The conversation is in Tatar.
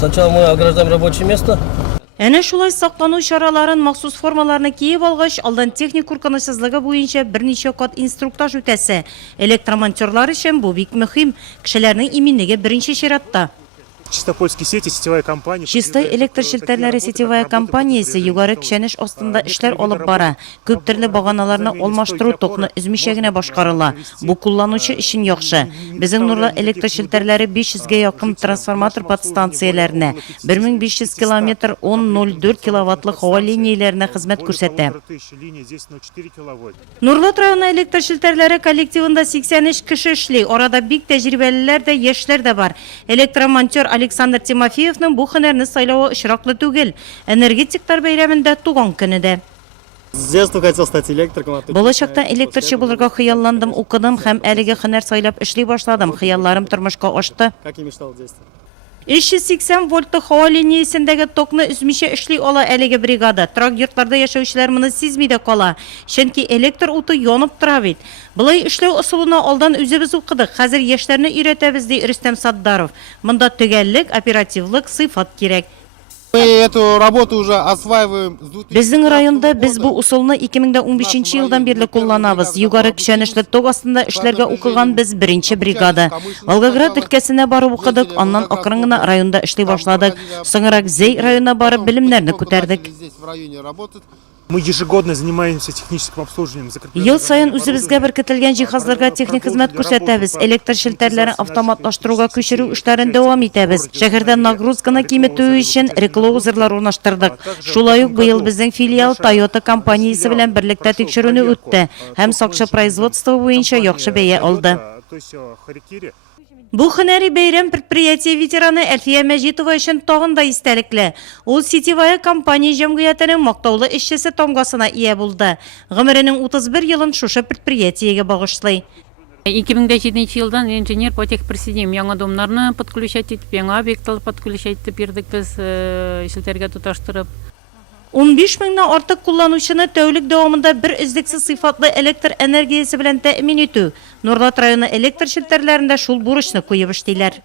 Сначала мы ограждаем рабочее место. Әнә шулай саклану чараларын махсус формаларны киеп алгач, алдан техник куркынычсызлыгы буенча берничә кат инструктаж үтәсе. Электромонтерлар өчен бу бик мөһим. Кешеләрнең иминлеге беренче чиратта. Чистопольские сети, сетевая компания. Чистой электр шелтәрләре сетевая компаниясе югары кешәнеш астында эшләр алып бара. Күп төрле баганаларны алмаштыру токны өзмичә генә башкарыла. Бу кулланучы өчен яхшы. Безнең нурлы электр шелтәрләре 500-гә якын трансформатор подстанцияләренә, 1500 километр 1004 киловаттлы һава линияләренә хезмәт күрсәтә. Нурлат районы электр шелтәрләре коллективында 83 кеше эшли. Арада бик тәҗрибәлеләр дә, яшьләр дә бар. Электромонтер Александр Тимофеевның бу һөнәрне сайлавы очраклы түгел. Энергетиктар бәйрәмендә туган көне дә. С детства хотел стать электриком. Балачакта электрче булырга хыялландым, укыдым һәм әлеге һөнәр сайлап эшли башладым. Хыялларым тормышка ашты. Как и мечтал в детстве. 380 вольтлы һава линиясендәге токны үзмичә эшли ала әлеге бригада. Трак йортларда яшәүчеләр моны сизми дә кала. Чөнки электр уты янып тора бит. Булай эшләү ысулына алдан үзебез укыдык. Хәзер яшьләрне өйрәтәбез ди Рөстәм Саддаров. Монда төгәллек, оперативлык, сыйфат кирәк. Мы эту работу уже осваиваем. Безнең районда без бу усулны 2015 елдан бирле кулланабыз. Югары кешәнешле ток астында эшләргә укыган без беренче бригада. Волгоград өлкәсенә барып укыдык, аннан акрын гына районда эшли башладык. Соңрак Зей районына барып белемнәрне күтәрдек. Мы ежегодно занимаемся техническим обслуживанием. Ел сайын үзебезгә беркетелгән җиһазларга техник хезмәт күрсәтәбез. Электр шелтәрләрен автоматлаштыруга күчерү эшләрен дәвам итәбез. Шәһәрдә нагрузканы киметү өчен реклоузерлар урнаштырдык. Шулай ук быел безнең филиал Toyota компаниясе белән берлектә тикшерүне үтте һәм сакчы производство буенча яхшы бәя алды. Бу һөнәри бәйрәм предприятие ветераны Әлфия Мәҗитова өчен тагын да истәлекле. Ул сетевая компания җәмгыятенең мактаулы эшчесе тамгасына ия булды. Гомеренең 31 елын шушы предприятиегә багышлый. 2007 елдан инженер по техпросидим яңа домнарны подключать итеп, яңа объектлар подключать итеп бирдек без шелтәргә тоташтырып. 15 меңнән артык кулланучыны тәүлек дәвамында бер өздексез сыйфатлы электр энергиясе белән тәэмин итү. Нурлат районы электр шелтәрләрендә шул бурычны куеп эшлиләр.